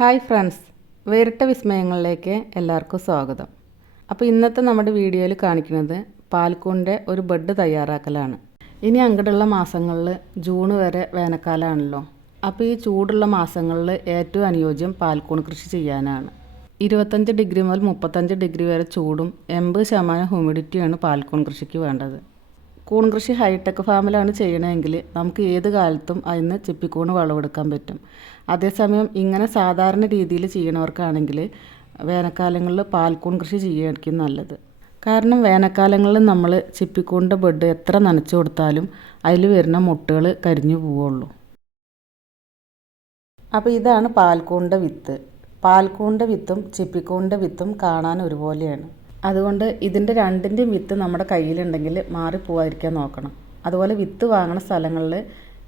Hi friends, വേറിട്ട വിസ്മയങ്ങളിലേക്ക് എല്ലാവർക്കും സ്വാഗതം. അപ്പോൾ ഇന്നത്തെ നമ്മുടെ വീഡിയോയിൽ കാണിക്കുന്നത് പാൽക്കൂണിൻ്റെ ഒരു ബെഡ് തയ്യാറാക്കലാണ്. ഇനി അങ്ങോട്ടുള്ള മാസങ്ങളിൽ ജൂൺ വരെ വേനൽക്കാലമാണല്ലോ. അപ്പോൾ ഈ ചൂടുള്ള മാസങ്ങളിൽ ഏറ്റവും അനുയോജ്യം പാൽക്കൂൺ കൃഷി ചെയ്യാനാണ്. 25 ഡിഗ്രി മുതൽ 35 ഡിഗ്രി വരെ ചൂടും 80% ഹ്യൂമിഡിറ്റിയാണ് പാൽക്കൂൺ കൃഷിക്ക് വേണ്ടത്. കൂൺ കൃഷി ഹൈടെക് ഫാമിലാണ് ചെയ്യണമെങ്കിൽ നമുക്ക് ഏത് കാലത്തും അതിന് ചിപ്പിക്കൂണ് വിളവെടുക്കാൻ പറ്റും. അതേസമയം ഇങ്ങനെ സാധാരണ രീതിയിൽ ചെയ്യണവർക്കാണെങ്കിൽ വേനൽക്കാലങ്ങളിൽ പാൽക്കൂൺ കൃഷി ചെയ്യുകയായിരിക്കും നല്ലത്. കാരണം വേനൽക്കാലങ്ങളിൽ നമ്മൾ ചിപ്പിക്കൂണിൻ്റെ ബെഡ് എത്ര നനച്ചു കൊടുത്താലും അതിൽ വരുന്ന മുട്ടുകൾ കരിഞ്ഞു പോവുള്ളൂ. അപ്പോൾ ഇതാണ് പാൽക്കൂണിൻ്റെ വിത്ത്. പാൽക്കൂണിൻ്റെ വിത്തും ചിപ്പിക്കൂണിൻ്റെ വിത്തും കാണാൻ ഒരുപോലെയാണ്. അതുകൊണ്ട് ഇതിൻ്റെ രണ്ടിൻ്റെയും വിത്ത് നമ്മുടെ കയ്യിലുണ്ടെങ്കിൽ മാറിപ്പോവാതിരിക്കാൻ നോക്കണം. അതുപോലെ വിത്ത് വാങ്ങണ സ്ഥലങ്ങളിൽ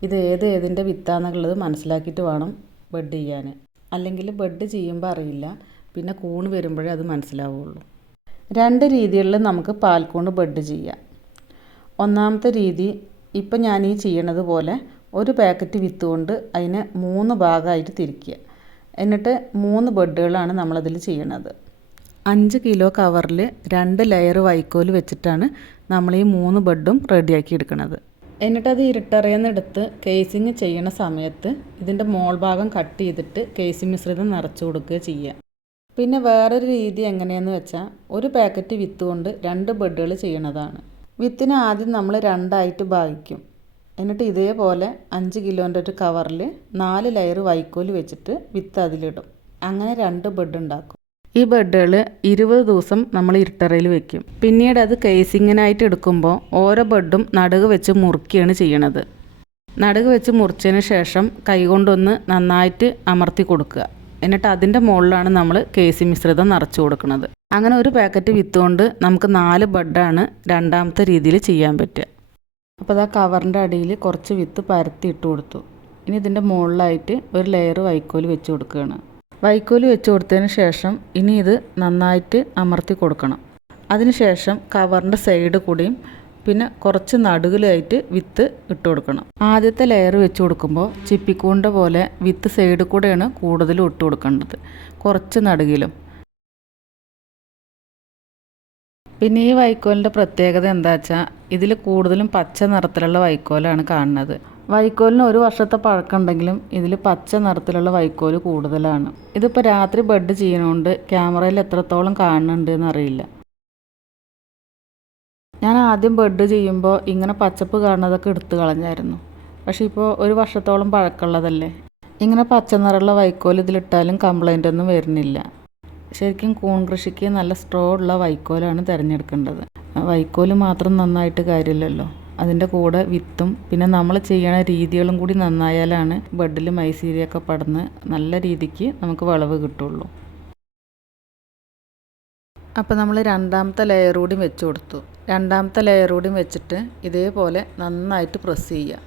ഇത് ഏതിൻ്റെ വിത്താണെന്നുള്ളത് മനസ്സിലാക്കിയിട്ട് വേണം ബെഡ് ചെയ്യാൻ. അല്ലെങ്കിൽ ബെഡ് ചെയ്യുമ്പോൾ അറിയില്ല, പിന്നെ കൂണ് വരുമ്പോഴേ അത് മനസ്സിലാവുള്ളൂ. രണ്ട് രീതികളിൽ നമുക്ക് പാൽക്കൂണ് ബെഡ് ചെയ്യാം. ഒന്നാമത്തെ രീതി ഇപ്പം ഞാൻ ഈ ചെയ്യണത് പോലെ ഒരു പാക്കറ്റ് വിത്ത് കൊണ്ട് അതിനെ 3 ഭാഗമായിട്ട് തിരിക്കുക. എന്നിട്ട് 3 ബെഡുകളാണ് നമ്മളതിൽ ചെയ്യണത്. 5 കിലോ കവറിൽ 2 ലെയർ വൈക്കോൽ വെച്ചിട്ടാണ് നമ്മൾ ഈ 3 ബെഡും റെഡിയാക്കി എടുക്കുന്നത്. എന്നിട്ടത് ഇരുട്ടറിയെന്നെടുത്ത് കേസിങ് ചെയ്യണ സമയത്ത് ഇതിൻ്റെ മോൾ ഭാഗം കട്ട് ചെയ്തിട്ട് കേസിങ് മിശ്രിതം നിറച്ച് കൊടുക്കുക ചെയ്യുക. പിന്നെ വേറൊരു രീതി എങ്ങനെയെന്ന് വെച്ചാൽ ഒരു പാക്കറ്റ് വിത്ത് കൊണ്ട് 2 ബെഡുകൾ ചെയ്യണതാണ്. വിത്തിനെ ആദ്യം നമ്മൾ 2ആയിട്ട് ഭാഗിക്കും. എന്നിട്ട് ഇതേപോലെ 5 കിലോൻ്റെ ഒരു കവറിൽ 4 ലെയർ വൈക്കോൽ വെച്ചിട്ട് വിത്ത് അതിലിടും. അങ്ങനെ 2 ബെഡ് ഉണ്ടാക്കും. ഈ ബെഡുകൾ 20 ദിവസം നമ്മൾ ഇരുട്ടറയിൽ വെക്കും. പിന്നീട് അത് കേസിങ്ങിനായിട്ട് എടുക്കുമ്പോൾ ഓരോ ബെഡും നടുക് വെച്ച് മുറുക്കിയാണ് ചെയ്യണത്. നടുക് വെച്ച് മുറിച്ചതിന് ശേഷം കൈകൊണ്ടൊന്ന് നന്നായിട്ട് അമർത്തി കൊടുക്കുക. എന്നിട്ട് അതിൻ്റെ മുകളിലാണ് നമ്മൾ കേസി മിശ്രിതം നിറച്ച് കൊടുക്കുന്നത്. അങ്ങനെ ഒരു പാക്കറ്റ് വിത്ത് കൊണ്ട് നമുക്ക് 4 ബെഡാണ് രണ്ടാമത്തെ രീതിയിൽ ചെയ്യാൻ പറ്റുക. അപ്പോൾ ആ കവറിൻ്റെ അടിയിൽ കുറച്ച് വിത്ത് പരത്തി ഇട്ട് കൊടുത്തു. ഇനി ഇതിൻ്റെ മുകളിലായിട്ട് ഒരു ലെയർ വൈക്കോൽ വെച്ച് കൊടുക്കുകയാണ്. വൈക്കോൽ വെച്ച് കൊടുത്തതിന് ശേഷം ഇനി ഇത് നന്നായിട്ട് അമർത്തി കൊടുക്കണം. അതിനുശേഷം കവറിൻ്റെ സൈഡ് കൂടിയും പിന്നെ കുറച്ച് നടുകിലായിട്ട് വിത്ത് ഇട്ട് കൊടുക്കണം. ആദ്യത്തെ ലെയർ വെച്ച് കൊടുക്കുമ്പോൾ ചിപ്പിക്കൂണിൻ്റെ പോലെ വിത്ത് സൈഡ് കൂടെയാണ് കൂടുതലും ഇട്ട് കൊടുക്കേണ്ടത്, കുറച്ച് നടുകിലും. പിന്നെ ഈ വൈക്കോലിൻ്റെ പ്രത്യേകത എന്താ വെച്ചാൽ ഇതിൽ കൂടുതലും പച്ച നിറത്തിലുള്ള വൈക്കോലാണ് കാണുന്നത്. വൈക്കോലിന് 1 വർഷത്തെ പഴക്കമുണ്ടെങ്കിലും ഇതിൽ പച്ച നിറത്തിലുള്ള വൈക്കോല് കൂടുതലാണ്. ഇതിപ്പോൾ രാത്രി ബെഡ് ചെയ്യണോണ്ട് ക്യാമറയിൽ എത്രത്തോളം കാണുന്നുണ്ട് എന്നറിയില്ല. ഞാൻ ആദ്യം ബെഡ് ചെയ്യുമ്പോൾ ഇങ്ങനെ പച്ചപ്പ് കാണുന്നതൊക്കെ എടുത്തു കളഞ്ഞായിരുന്നു. പക്ഷേ ഇപ്പോൾ 1 വർഷത്തോളം പഴക്കമുള്ളതല്ലേ, ഇങ്ങനെ പച്ച നിറമുള്ള വൈക്കോൽ ഇതിലിട്ടാലും കംപ്ലൈൻ്റ് ഒന്നും വരുന്നില്ല. ശരിക്കും കൂൺ കൃഷിക്ക് നല്ല സ്ട്രോ ഉള്ള വൈക്കോലാണ് തിരഞ്ഞെടുക്കേണ്ടത്. വൈക്കോല് മാത്രം നന്നായിട്ട് കാര്യമില്ലല്ലോ, അതിൻ്റെ കൂടെ വിത്തും പിന്നെ നമ്മൾ ചെയ്യണ രീതികളും കൂടി നന്നായാലാണ് ബെഡിൽ മൈസീരിയൊക്കെ പടന്ന് നല്ല രീതിക്ക് നമുക്ക് വിളവ് കിട്ടുള്ളൂ. അപ്പോൾ നമ്മൾ രണ്ടാമത്തെ ലെയർ കൂടി വെച്ച് കൊടുത്തു. രണ്ടാമത്തെ ലെയർ കൂടി വെച്ചിട്ട് ഇതേപോലെ നന്നായിട്ട് പ്രസ് ചെയ്യുക.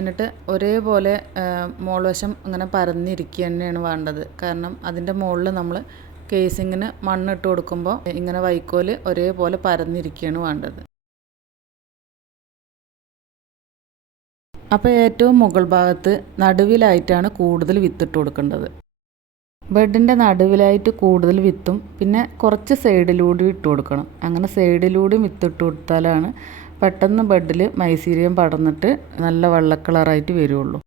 എന്നിട്ട് ഒരേപോലെ മോൾവശം ഇങ്ങനെ പരന്നിരിക്കുക തന്നെയാണ് വേണ്ടത്. കാരണം അതിൻ്റെ മുകളിൽ നമ്മൾ കേസിങ്ങിന് മണ്ണിട്ട് കൊടുക്കുമ്പോൾ ഇങ്ങനെ വൈക്കോല് ഒരേപോലെ പരന്നിരിക്കുകയാണ് വേണ്ടത്. അപ്പോൾ ഏറ്റവും മുകൾ ഭാഗത്ത് നടുവിലായിട്ടാണ് കൂടുതൽ വിത്തിട്ട് കൊടുക്കേണ്ടത്. ബെഡിൻ്റെ നടുവിലായിട്ട് കൂടുതൽ വിത്തും പിന്നെ കുറച്ച് സൈഡിലൂടെ ഇട്ട് കൊടുക്കണം. അങ്ങനെ സൈഡിലൂടെയും വിത്തിട്ട് കൊടുത്താലാണ് പെട്ടെന്ന് ബെഡിൽ മൈസീരിയം പടർന്നിട്ട് നല്ല വെള്ള കളറായിട്ട് വരുള്ളൂ.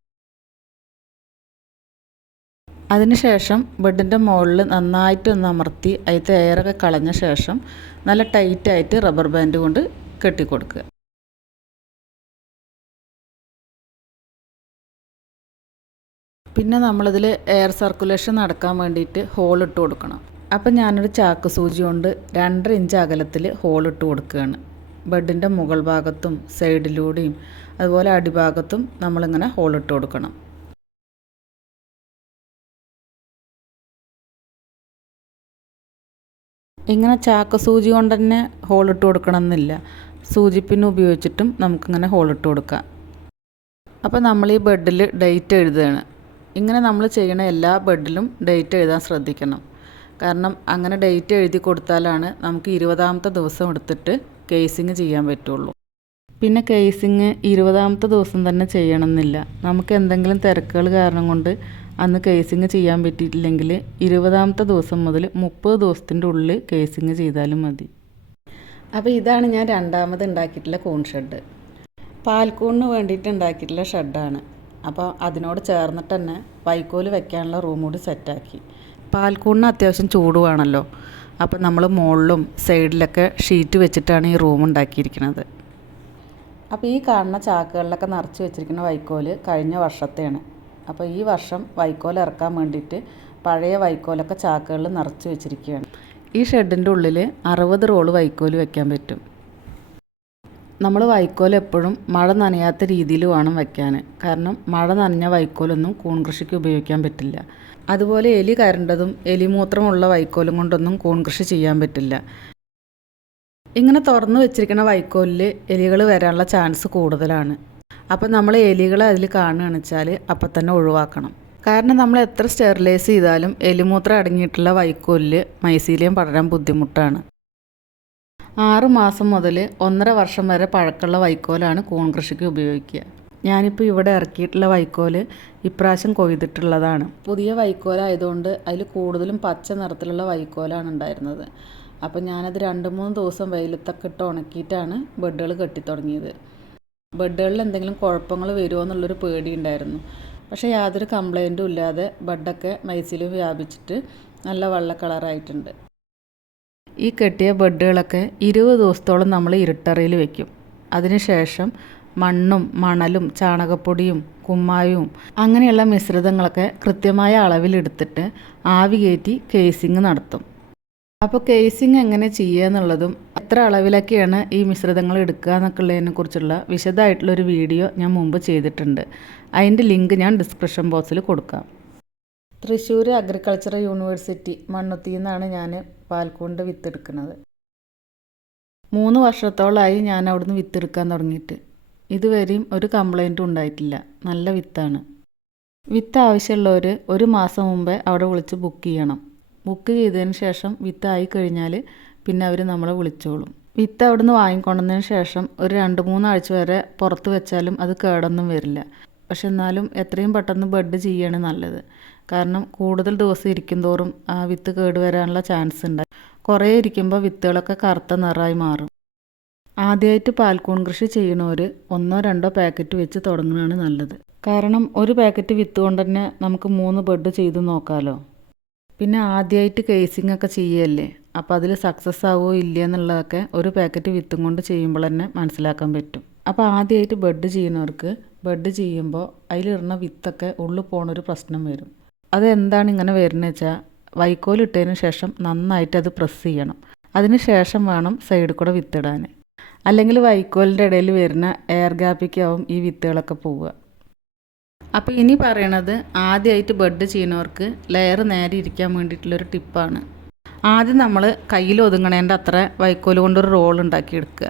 അതിനുശേഷം ബെഡിൻ്റെ മുകളിൽ നന്നായിട്ടൊന്ന് അമർത്തി അതിലത്തെ എയറൊക്കെ കളഞ്ഞ ശേഷം നല്ല ടൈറ്റായിട്ട് റബ്ബർ ബാൻഡ് കൊണ്ട് കെട്ടിക്കൊടുക്കുക. പിന്നെ നമ്മളിതിൽ എയർ സർക്കുലേഷൻ നടക്കാൻ വേണ്ടിയിട്ട് ഹോളിട്ട് കൊടുക്കണം. അപ്പം ഞാനൊരു ചാക്ക് സൂചി കൊണ്ട് 2.5 ഇഞ്ച് അകലത്തിൽ ഹോളിട്ട് കൊടുക്കുകയാണ്. ബെഡിൻ്റെ മുകൾ ഭാഗത്തും സൈഡിലൂടെയും അതുപോലെ അടിഭാഗത്തും നമ്മളിങ്ങനെ ഹോളിട്ട് കൊടുക്കണം. ഇങ്ങനെ ചാക്ക് സൂചി കൊണ്ട് തന്നെ ഹോളിട്ട് കൊടുക്കണമെന്നില്ല, സൂചിപ്പിന്ന് ഉപയോഗിച്ചിട്ടും നമുക്കിങ്ങനെ ഹോളിട്ട് കൊടുക്കാം. അപ്പോൾ നമ്മൾ ഈ ബെഡിൽ ഡേറ്റ് എഴുതുകയാണ്. ഇങ്ങനെ നമ്മൾ ചെയ്യണ എല്ലാ ബെഡിലും ഡേറ്റ് എഴുതാൻ ശ്രദ്ധിക്കണം. കാരണം അങ്ങനെ ഡേറ്റ് എഴുതി കൊടുത്താലാണ് നമുക്ക് 20ാമത്തെ ദിവസം എടുത്തിട്ട് കേസിങ് ചെയ്യാൻ പറ്റുള്ളൂ. പിന്നെ കേസിങ് 20ാമത്തെ ദിവസം തന്നെ ചെയ്യണമെന്നില്ല. നമുക്ക് എന്തെങ്കിലും തിരക്കുകൾ കാരണം കൊണ്ട് അന്ന് കേസിങ് ചെയ്യാൻ പറ്റിയിട്ടില്ലെങ്കിൽ 20ാമത്തെ ദിവസം മുതൽ 30 ദിവസത്തിൻ്റെ ഉള്ളിൽ കേസിങ് ചെയ്താലും മതി. അപ്പോൾ ഇതാണ് ഞാൻ രണ്ടാമത് ഉണ്ടാക്കിയിട്ടുള്ള കൂൺ ഷെഡ്. പാൽക്കൂണിന് വേണ്ടിയിട്ട് ഉണ്ടാക്കിയിട്ടുള്ള ഷെഡാണ്. അപ്പോൾ അതിനോട് ചേർന്നിട്ട് തന്നെ വൈക്കോൽ വെക്കാനുള്ള റൂം കൂടി സെറ്റാക്കി. പാൽക്കൂണിന് അത്യാവശ്യം ചൂട് വേണമല്ലോ. അപ്പോൾ നമ്മൾ മുകളിലും സൈഡിലൊക്കെ ഷീറ്റ് വെച്ചിട്ടാണ് ഈ റൂം ഉണ്ടാക്കിയിരിക്കുന്നത്. അപ്പോൾ ഈ കാണുന്ന ചാക്കുകളിലൊക്കെ നിറച്ച് വെച്ചിരിക്കുന്ന വൈക്കോൽ കഴിഞ്ഞ വർഷത്തെയാണ്. അപ്പോൾ ഈ വർഷം വൈക്കോൽ ഇറക്കാൻ വേണ്ടിയിട്ട് പഴയ വൈക്കോലൊക്കെ ചാക്കുകളിൽ നിറച്ച് വെച്ചിരിക്കുകയാണ്. ഈ ഷെഡിൻ്റെ ഉള്ളിൽ 60 റോള് വൈക്കോൽ വെക്കാൻ പറ്റും. നമ്മൾ വൈക്കോൽ എപ്പോഴും മഴ നനയാത്ത രീതിയിൽ വേണം വയ്ക്കാൻ. കാരണം മഴ നനഞ്ഞ വൈക്കോലൊന്നും കൂൺ കൃഷിക്ക് ഉപയോഗിക്കാൻ പറ്റില്ല. അതുപോലെ എലി കരണ്ടതും എലിമൂത്രമുള്ള വൈക്കോലും കൊണ്ടൊന്നും കൂൺ കൃഷി ചെയ്യാൻ പറ്റില്ല. ഇങ്ങനെ തുറന്നു വെച്ചിരിക്കുന്ന വൈക്കോലിൽ എലികൾ വരാനുള്ള ചാൻസ് കൂടുതലാണ്. അപ്പം നമ്മൾ എലികളെ അതിൽ കാണുകയാണെന്ന് വെച്ചാൽ അപ്പം തന്നെ ഒഴിവാക്കണം. കാരണം നമ്മൾ എത്ര സ്റ്റെറിലൈസ് ചെയ്താലും എലിമൂത്രം അടങ്ങിയിട്ടുള്ള വൈക്കോലിൽ മൈസീലിയം പടരാൻ ബുദ്ധിമുട്ടാണ്. 6 മാസം മുതൽ 1.5 വർഷം വരെ പഴക്കമുള്ള വൈക്കോലാണ് കൂൺ കൃഷിക്ക് ഉപയോഗിക്കുക. ഞാനിപ്പോൾ ഇവിടെ ഇറക്കിയിട്ടുള്ള വൈക്കോൽ ഇപ്രാവശ്യം കൊയ്തിട്ടുള്ളതാണ്. പുതിയ വൈക്കോലായതുകൊണ്ട് അതിൽ കൂടുതലും പച്ച നിറത്തിലുള്ള വൈക്കോലാണ് ഉണ്ടായിരുന്നത്. അപ്പോൾ ഞാനത് 2-3 ദിവസം വെയിലത്തൊക്കെ ഇട്ട് ഉണക്കിയിട്ടാണ് ബെഡുകൾ കെട്ടിത്തുടങ്ങിയത്. ബെഡുകളിൽ എന്തെങ്കിലും കുഴപ്പങ്ങൾ വരുമോ എന്നുള്ളൊരു പേടി ഉണ്ടായിരുന്നു. പക്ഷേ യാതൊരു കംപ്ലൈൻറ്റും ഇല്ലാതെ ബെഡൊക്കെ മൈസീലിയം വ്യാപിച്ചിട്ട് നല്ല വെള്ള കളറായിട്ടുണ്ട്. ഈ കെട്ടിയ ബെഡുകളൊക്കെ 20 ദിവസത്തോളം നമ്മൾ ഇരുട്ടറയിൽ വെക്കും. അതിനുശേഷം മണ്ണും മണലും ചാണകപ്പൊടിയും കുമ്മായവും അങ്ങനെയുള്ള മിശ്രിതങ്ങളൊക്കെ കൃത്യമായ അളവിലെടുത്തിട്ട് ആവി കയറ്റി കേസിങ് നടത്തും. അപ്പോൾ കേസിങ് എങ്ങനെ ചെയ്യുക എന്നുള്ളതും എത്ര അളവിലൊക്കെയാണ് ഈ മിശ്രിതങ്ങൾ എടുക്കുക എന്നൊക്കെ ഉള്ളതിനെ കുറിച്ചുള്ള വിശദമായിട്ടുള്ളൊരു വീഡിയോ ഞാൻ മുമ്പ് ചെയ്തിട്ടുണ്ട്. അതിൻ്റെ ലിങ്ക് ഞാൻ ഡിസ്ക്രിപ്ഷൻ ബോക്സിൽ കൊടുക്കാം. തൃശ്ശൂർ അഗ്രികൾച്ചറൽ യൂണിവേഴ്സിറ്റി മണ്ണുത്തിയിൽ നിന്നാണ് ഞാൻ പാൽക്കൂണിൻ്റെ വിത്തെടുക്കുന്നത്. 3 വർഷത്തോളമായി ഞാൻ അവിടുന്ന് വിത്തെടുക്കാൻ തുടങ്ങിയിട്ട്. ഇതുവരെയും ഒരു കംപ്ലൈൻറ്റും ഉണ്ടായിട്ടില്ല. നല്ല വിത്താണ്. വിത്ത് ആവശ്യമുള്ളവർ 1 മാസം മുമ്പേ അവിടെ വിളിച്ച് ബുക്ക് ചെയ്യണം. ബുക്ക് ചെയ്തതിന് ശേഷം വിത്ത് ആയി കഴിഞ്ഞാൽ പിന്നെ അവർ നമ്മളെ വിളിച്ചോളും. വിത്ത് അവിടുന്ന് വാങ്ങിക്കൊണ്ടതിന് ശേഷം ഒരു 2-3 ആഴ്ച വരെ പുറത്ത് വെച്ചാലും അത് കേടൊന്നും വരില്ല. പക്ഷെ എന്നാലും എത്രയും പെട്ടെന്ന് ബെഡ് ചെയ്യാണ് നല്ലത്. കാരണം കൂടുതൽ ദിവസം ഇരിക്കും തോറും ആ വിത്ത് കേടുവരാനുള്ള ചാൻസ് ഉണ്ട്. കുറേ ഇരിക്കുമ്പോൾ വിത്തുകളൊക്കെ കറുത്ത നിറമായി മാറും. ആദ്യമായിട്ട് പാൽക്കൂൺ കൃഷി ചെയ്യണവർ 1-2 പാക്കറ്റ് വെച്ച് തുടങ്ങുന്നതാണ് നല്ലത്. കാരണം ഒരു പാക്കറ്റ് വിത്ത് കൊണ്ട് തന്നെ നമുക്ക് 3 ബെഡ് ചെയ്ത് നോക്കാമല്ലോ. പിന്നെ ആദ്യമായിട്ട് കേസിംഗ് ഒക്കെ ചെയ്യല്ലേ, അപ്പോൾ അതിൽ സക്സസ് ആവുമോ ഇല്ല എന്നുള്ളതൊക്കെ ഒരു പാക്കറ്റ് വിത്തും കൊണ്ട് ചെയ്യുമ്പോൾ തന്നെ മനസ്സിലാക്കാൻ പറ്റും. അപ്പോൾ ആദ്യമായിട്ട് ബെഡ് ചെയ്യുന്നവർക്ക് ബെഡ് ചെയ്യുമ്പോൾ അതിലിടുന്ന വിത്തൊക്കെ ഉള്ളിൽ പോണൊരു പ്രശ്നം വരും. അതെന്താണ് ഇങ്ങനെ വരുന്നത് വെച്ചാൽ വൈക്കോൽ ഇട്ടതിന് ശേഷം നന്നായിട്ട് അത് പ്രസ് ചെയ്യണം. അതിന് ശേഷം വേണം സൈഡിൽ കൂടെ വിത്തിടാൻ. അല്ലെങ്കിൽ വൈക്കോലിൻ്റെ ഇടയിൽ വരുന്ന എയർ ഗ്യാപ്പിക്കാവും ഈ വിത്തുകളൊക്കെ പോവുക. അപ്പോൾ ഇനി പറയണത് ആദ്യമായിട്ട് ബെഡ് ചെയ്യുന്നവർക്ക് ലെയർ നേരെ ഇരിക്കാൻ വേണ്ടിയിട്ടുള്ളൊരു ടിപ്പാണ്. ആദ്യം നമ്മൾ കയ്യിൽ ഒതുങ്ങണേൻ്റെ അത്ര വൈക്കോൽ കൊണ്ടൊരു റോൾ ഉണ്ടാക്കിയെടുക്കുക.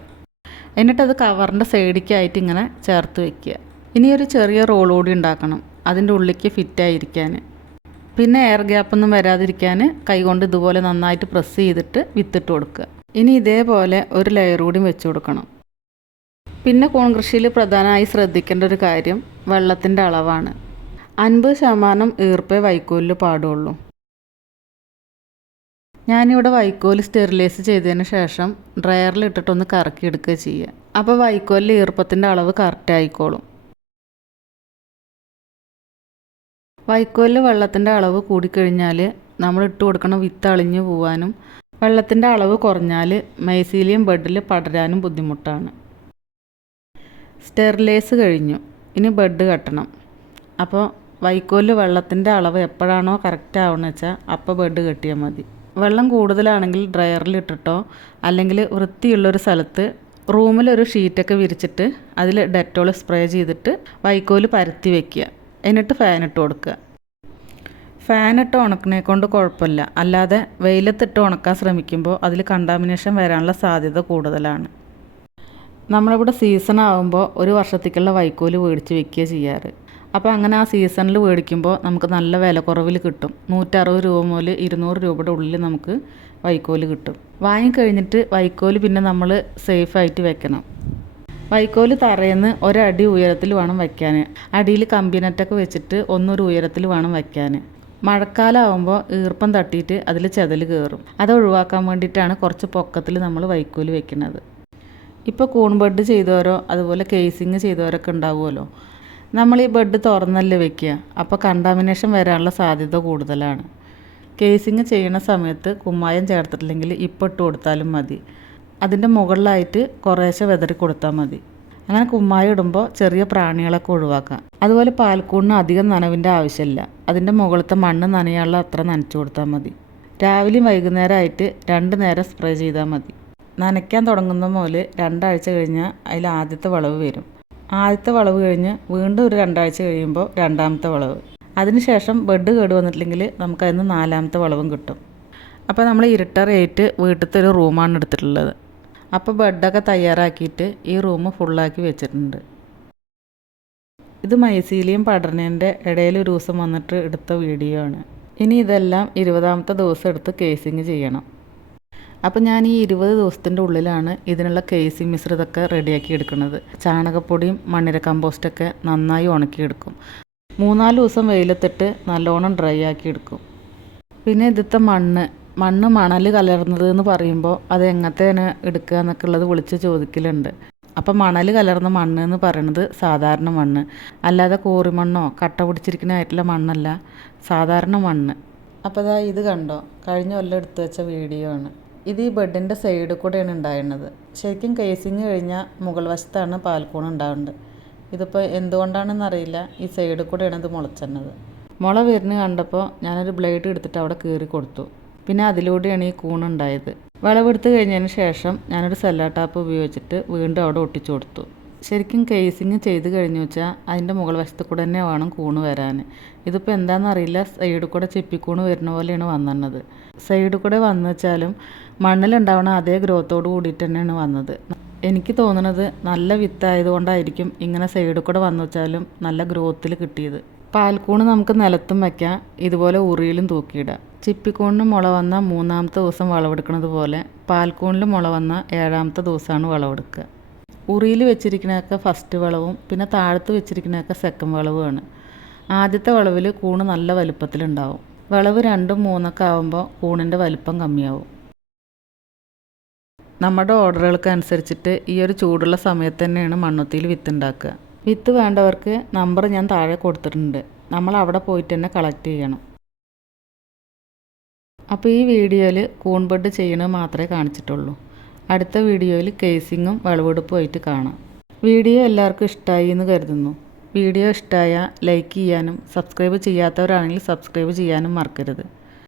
എന്നിട്ടത് കവറിൻ്റെ സൈഡിലേക്കായിട്ട് ഇങ്ങനെ ചേർത്ത് വയ്ക്കുക. ഇനി ഒരു ചെറിയ റോൾ കൂടി ഉണ്ടാക്കണം അതിൻ്റെ ഉള്ളിലേക്ക് ഫിറ്റായിരിക്കാൻ. പിന്നെ എയർ ഗ്യാപ്പൊന്നും വരാതിരിക്കാൻ കൈകൊണ്ട് ഇതുപോലെ നന്നായിട്ട് പ്രസ് ചെയ്തിട്ട് വിത്തിട്ട് കൊടുക്കുക. ഇനി ഇതേപോലെ ഒരു ലെയർ കൂടി വെച്ച് കൊടുക്കണം. പിന്നെ കൂൺ കൃഷിയിൽ പ്രധാനമായി ശ്രദ്ധിക്കേണ്ട ഒരു കാര്യം വെള്ളത്തിൻ്റെ അളവാണ്. 50% ഈർപ്പേ വൈക്കോലിൽ പാടുള്ളൂ. ഞാനിവിടെ വൈക്കോൽ സ്റ്റെറിലൈസ് ചെയ്തതിന് ശേഷം ഡ്രയറിൽ ഇട്ടിട്ടൊന്ന് കറക്കിയെടുക്കുക ചെയ്യുക. അപ്പോൾ വൈക്കോലിൽ ഈർപ്പത്തിൻ്റെ അളവ് കറക്റ്റ് ആയിക്കോളും. വൈക്കോലിൽ വെള്ളത്തിൻ്റെ അളവ് കൂടിക്കഴിഞ്ഞാൽ നമ്മൾ ഇട്ട് കൊടുക്കണ വിത്ത് അളിഞ്ഞു പോവാനും വെള്ളത്തിൻ്റെ അളവ് കുറഞ്ഞാൽ മൈസീലിയം ബെഡിൽ പടരാനും ബുദ്ധിമുട്ടാണ്. സ്റ്റെറിലൈസ് കഴിഞ്ഞു, ഇനി ബെഡ് കെട്ടണം. അപ്പോൾ വൈക്കോലിൽ വെള്ളത്തിൻ്റെ അളവ് എപ്പോഴാണോ കറക്റ്റ് ആവുകയെന്ന് വെച്ചാൽ അപ്പോൾ ബെഡ് കെട്ടിയാൽ മതി. വെള്ളം കൂടുതലാണെങ്കിൽ ഡ്രയറിലിട്ടിട്ടോ അല്ലെങ്കിൽ വൃത്തിയുള്ളൊരു സ്ഥലത്ത് റൂമിലൊരു ഷീറ്റൊക്കെ വിരിച്ചിട്ട് അതിൽ ഡെറ്റോൾ സ്പ്രേ ചെയ്തിട്ട് വൈക്കോൽ പരത്തി വയ്ക്കുക. എന്നിട്ട് ഫാനിട്ട് കൊടുക്കുക. ഫാനിട്ട് ഉണക്കണേ കൊണ്ട് കുഴപ്പമില്ല. അല്ലാതെ വെയിലത്തിട്ട് ഉണക്കാൻ ശ്രമിക്കുമ്പോൾ അതിൽ കണ്ടാമിനേഷൻ വരാനുള്ള സാധ്യത കൂടുതലാണ്. നമ്മളിവിടെ സീസൺ ആകുമ്പോൾ 1 വർഷത്തേക്കുള്ള വൈക്കോൽ മേടിച്ച് വെക്കുക ചെയ്യാറ്. അപ്പോൾ അങ്ങനെ ആ സീസണിൽ മേടിക്കുമ്പോൾ നമുക്ക് നല്ല വില കുറവിൽ കിട്ടും. 160 രൂപ മുതൽ 200 രൂപയുടെ ഉള്ളിൽ നമുക്ക് വൈക്കോൽ കിട്ടും. വാങ്ങിക്കഴിഞ്ഞിട്ട് വൈക്കോൽ പിന്നെ നമ്മൾ സേഫായിട്ട് വെക്കണം. വൈക്കോല് തറയെന്ന് ഒരടി ഉയരത്തിൽ വേണം വയ്ക്കാൻ. അടിയിൽ കമ്പിനെറ്റൊക്കെ വെച്ചിട്ട് ഒന്നൊരു ഉയരത്തിൽ വേണം വയ്ക്കാൻ. മഴക്കാലമാകുമ്പോൾ ഈർപ്പം തട്ടിയിട്ട് അതിൽ ചെതൽ കയറും. അത് ഒഴിവാക്കാൻ വേണ്ടിയിട്ടാണ് കുറച്ച് പൊക്കത്തിൽ നമ്മൾ വൈക്കോല് വെക്കുന്നത്. ഇപ്പോൾ കൂൺ ബെഡ് ചെയ്തവരോ അതുപോലെ കേസിങ് ചെയ്തവരൊക്കെ ഉണ്ടാവുമല്ലോ. നമ്മൾ ഈ ബെഡ് തുറന്നല്ലേ വെക്കുക, അപ്പോൾ കണ്ടാമിനേഷൻ വരാനുള്ള സാധ്യത കൂടുതലാണ്. കേസിങ് ചെയ്യുന്ന സമയത്ത് കുമ്മായം ചേർത്തിട്ടില്ലെങ്കിൽ ഇപ്പോൾ ഇട്ട് കൊടുത്താലും മതി. അതിൻ്റെ മുകളിലായിട്ട് കുറേശ്ശെ വെതറി കൊടുത്താൽ മതി. അങ്ങനെ കുമ്മായം ഇടുമ്പോൾ ചെറിയ പ്രാണികളൊക്കെ ഒഴിവാക്കാം. അതുപോലെ പാൽക്കൂണിന് അധികം നനവിൻ്റെ ആവശ്യമില്ല. അതിൻ്റെ മുകളിലത്തെ മണ്ണ് നനയാനുള്ള അത്ര നനച്ചു കൊടുത്താൽ മതി. രാവിലെയും വൈകുന്നേരമായിട്ട് 2 നേരം സ്പ്രേ ചെയ്താൽ മതി. നനയ്ക്കാൻ തുടങ്ങുന്ന മുതൽ 2 ആഴ്ച കഴിഞ്ഞാൽ അതിൽ ആദ്യത്തെ വളവ് വരും. ആദ്യത്തെ വളവ് കഴിഞ്ഞ് വീണ്ടും ഒരു 2 ആഴ്ച കഴിയുമ്പോൾ രണ്ടാമത്തെ വളവ്. അതിനുശേഷം ബെഡ് കേട് വന്നിട്ടില്ലെങ്കിൽ നമുക്കതിന് 4ാമത്തെ വളവും കിട്ടും. അപ്പോൾ നമ്മൾ ഇരുട്ടറയായിട്ട് വീട്ടിലത്തെ ഒരു റൂമാണ് എടുത്തിട്ടുള്ളത്. അപ്പോൾ ബെഡൊക്കെ തയ്യാറാക്കിയിട്ട് ഈ റൂം ഫുള്ളാക്കി വെച്ചിട്ടുണ്ട്. ഇത് മൈസീലിയം പടർന്നതിൻ്റെ ഇടയിൽ ഒരു ദിവസം വന്നിട്ട് എടുത്ത വീഡിയോ ആണ്. ഇനി ഇതെല്ലാം 20ാമത്തെ ദിവസം എടുത്ത് കേസിങ് ചെയ്യണം. അപ്പോൾ ഞാൻ ഈ 20 ദിവസത്തിൻ്റെ ഉള്ളിലാണ് ഇതിനുള്ള കേസിങ് മിശ്രിതമൊക്കെ റെഡിയാക്കി എടുക്കുന്നത്. ചാണകപ്പൊടിയും മണ്ണിര കമ്പോസ്റ്റൊക്കെ നന്നായി ഉണക്കിയെടുക്കും. 3-4 ദിവസം വെയിലത്തിട്ട് നല്ലോണം ഡ്രൈ ആക്കി എടുക്കും. പിന്നെ ഇതിലത്തെ മണൽ കലർന്നത് എന്ന് പറയുമ്പോൾ അത് എങ്ങനത്തെയാണ് എടുക്കുക എന്നൊക്കെ ഉള്ളത് വിളിച്ച് ചോദിക്കലുണ്ട്. അപ്പോൾ മണൽ കലർന്ന മണ്ണ് എന്ന് പറയുന്നത് സാധാരണ മണ്ണ്, അല്ലാതെ കോറിമണ്ണോ കട്ട പിടിച്ചിരിക്കുന്നതായിട്ടുള്ള മണ്ണല്ല, സാധാരണ മണ്ണ്. അപ്പോൾ ഇത് കണ്ടോ, കഴിഞ്ഞ കൊല്ലം എടുത്തു വെച്ച വീഡിയോ ആണ്. ഇത് ഈ ബെഡിൻ്റെ സൈഡിൽ കൂടെയാണ് ഉണ്ടായിരുന്നത്. ശരിക്കും കേസിങ് കഴിഞ്ഞാൽ മുകൾ വശത്താണ് പാൽക്കൂൺ ഉണ്ടാവുന്നത്. ഇതിപ്പോൾ എന്തുകൊണ്ടാണെന്നറിയില്ല, ഈ സൈഡിൽ കൂടെയാണ് ഇത് മുളച്ചത്. മുള വരുന്നത് കണ്ടപ്പോൾ ഞാനൊരു ബ്ലേഡ് എടുത്തിട്ട് അവിടെ കീറി കൊടുത്തു. പിന്നെ അതിലൂടെയാണ് ഈ കൂണുണ്ടായത്. വിളവെടുത്ത് കഴിഞ്ഞതിന് ശേഷം ഞാനൊരു സെല്ലോ ടാപ്പ് ഉപയോഗിച്ചിട്ട് വീണ്ടും അവിടെ ഒട്ടിച്ചു കൊടുത്തു. ശരിക്കും കേസിങ് ചെയ്ത് കഴിഞ്ഞു വെച്ചാൽ അതിൻ്റെ മുകൾ വശത്ത് കൂടെ തന്നെ വേണം കൂണ് വരാൻ. ഇതിപ്പോൾ എന്താണെന്നറിയില്ല, സൈഡിൽ കൂടെ ചിപ്പിക്കൂണ് വരുന്ന പോലെയാണ് വന്നത്. സൈഡിൽ കൂടെ വന്നു വെച്ചാലും മണ്ണിലുണ്ടാവണ അതേ ഗ്രോത്തോട് കൂടിയിട്ട് തന്നെയാണ് വന്നത്. എനിക്ക് തോന്നുന്നത് നല്ല വിത്തായതുകൊണ്ടായിരിക്കും ഇങ്ങനെ സൈഡിൽ കൂടെ വന്നു വെച്ചാലും നല്ല ഗ്രോത്തിൽ കിട്ടിയത്. പാൽക്കൂണ് നമുക്ക് നിലത്തും വയ്ക്കാം, ഇതുപോലെ ഉറിയിലും തൂക്കിയിടാം. ചിപ്പിക്കൂണിന് മുള വന്ന 3ാമത്തെ ദിവസം വിളവെടുക്കുന്നത് പോലെ പാൽക്കൂണിൽ മുള വന്ന 7ാമത്തെ ദിവസമാണ് വിളവെടുക്കുക. ഉറിയിൽ വെച്ചിരിക്കുന്നതൊക്കെ ഫസ്റ്റ് വളവും പിന്നെ താഴത്ത് വെച്ചിരിക്കുന്നതൊക്കെ സെക്കൻഡ് വളവുമാണ്. ആദ്യത്തെ വളവിൽ കൂണ് നല്ല വലുപ്പത്തിലുണ്ടാവും. വളവ് 2, 3 ആകുമ്പോൾ കൂണിൻ്റെ വലിപ്പം കമ്മിയാവും. നമ്മുടെ ഓർഡറുകൾക്ക് അനുസരിച്ചിട്ട് ഈ ഒരു ചൂടുള്ള സമയത്ത് തന്നെയാണ് മണ്ണുത്തിയിൽ വിത്ത് ഉണ്ടാക്കുക. വിത്ത് വേണ്ടവർക്ക് നമ്പർ ഞാൻ താഴെ കൊടുത്തിട്ടുണ്ട്. നമ്മൾ അവിടെ പോയിട്ട് തന്നെ കളക്ട് ചെയ്യണം. അപ്പോൾ ഈ വീഡിയോയിൽ കൂൺ ബെഡ് ചെയ്യണത് മാത്രമേ കാണിച്ചിട്ടുള്ളൂ. അടുത്ത വീഡിയോയിൽ കേസിങ്ങും വിളവെടുപ്പുമായിട്ട് കാണാം. വീഡിയോ എല്ലാവർക്കും ഇഷ്ടമായി എന്ന് കരുതുന്നു. വീഡിയോ ഇഷ്ടമായാൽ ലൈക്ക് ചെയ്യാനും സബ്സ്ക്രൈബ് ചെയ്യാത്തവരാണെങ്കിൽ സബ്സ്ക്രൈബ് ചെയ്യാനും മറക്കരുത്.